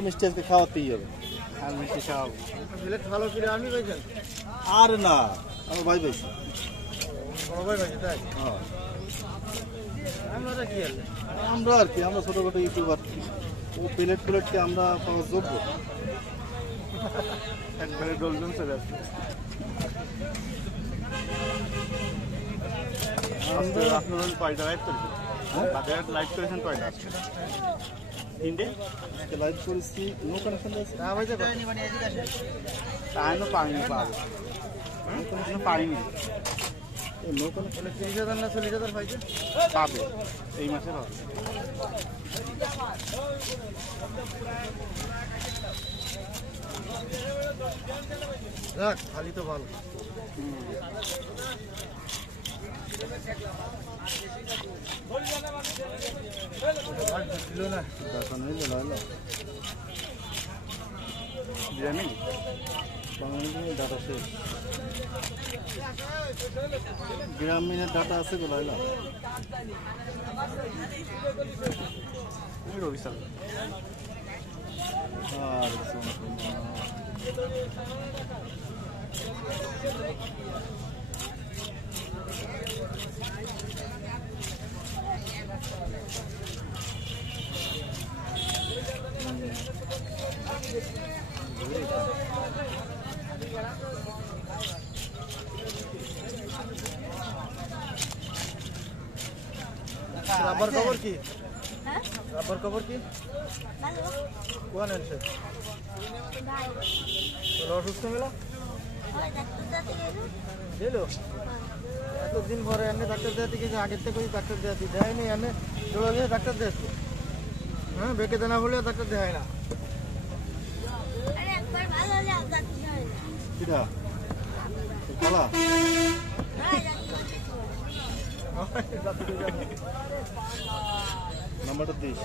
তো মিষ্টি আজকে খাওয়াতেই হবে। আর মিষ্টি খাওয়াবো। প্লেট ভালো করে আমি পাইছেন? আর না, আমার ভাই পাইছি। বড় ভাই পাইছে তাই? হ্যাঁ। আমরা কি আছে? আমরা আর কি, আমরা ছোটখাটো ইউটিউবার। ও প্লেটকে আমরা পাওয়ার যোগ্য। একবারে ডলজন চলে আসছে। আপনার কয়টা লাইভ করেছেন? তাদের লাইভ করেছেন কয়টা? তিনটে লাইভ করেছি। নো কানেকশন আছে? তাইনো পাইনি পাবো। পাইনি। নো কানেকশন 30,000 না 40,000 পাইছে? পাবে এই মাসে পাবে। যাক খালি তো ভালো। বিরিয়ানি বাংলাদেশের ডাটা শেষ। গ্রামীণের ডাটা আছে গোলাইলা। রবি সাল আর রাবার খবর কি? হ্যাঁ রাবার খবর কি? ভালো কোন আনছে? ভাই অসুস্থ মেলা ওই ডাক্তার দাতে গেল গেল এতদিন পরে এনে ডাক্তার দেওয়া থেকে আগের থেকে ডাক্তার দেওয়া দেয়নি এনে দৌড়ালে ডাক্তার দিয়েছে। হ্যাঁ বেঁকে দেনা বলে ডাক্তার দেয় না। আরে একবার ভালো হলে আর যাচ্ছি না কিরা খেলা ভাই যাচ্ছি নাম্বারটা দিস।